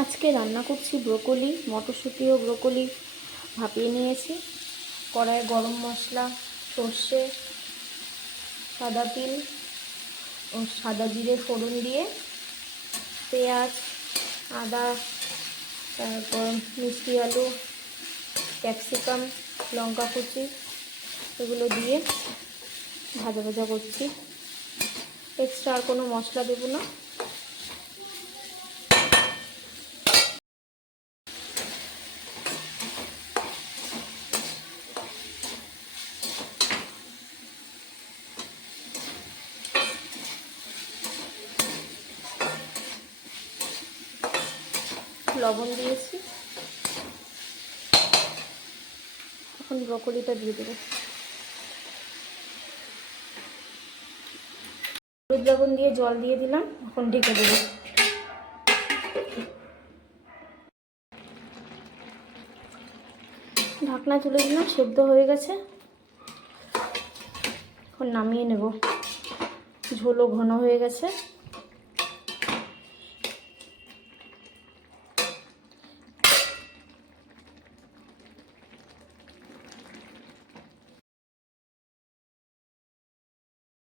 আজকে রান্না করছি ব্রোকলি, মটরশুঁটি ও ব্রোকলি ভাপিয়ে নিয়েছি। কড়াইয়ে গরম মশলা, সর্ষে, সাদা তিল ও সাদা জিরে ফোড়ন দিয়ে পেঁয়াজ, আদা, তারপর মিষ্টি আলু, ক্যাপসিকাম, লঙ্কা কুচি এগুলো দিয়ে ভাজা ভাজা করছি। এক্সট্রা আর কোনো মশলা দেবো না। লবণ দিয়েছি, এখন ব্রোকলিটা দিয়ে দেবো। হলুদ লবণ দিয়ে জল দিয়ে দিলাম, এখন ঢেকে দেবো। ঢাকনা তুলে দিলাম, সেদ্ধ হয়ে গেছে। এখন নামিয়ে নেব। ঝোলও ঘন হয়ে গেছে।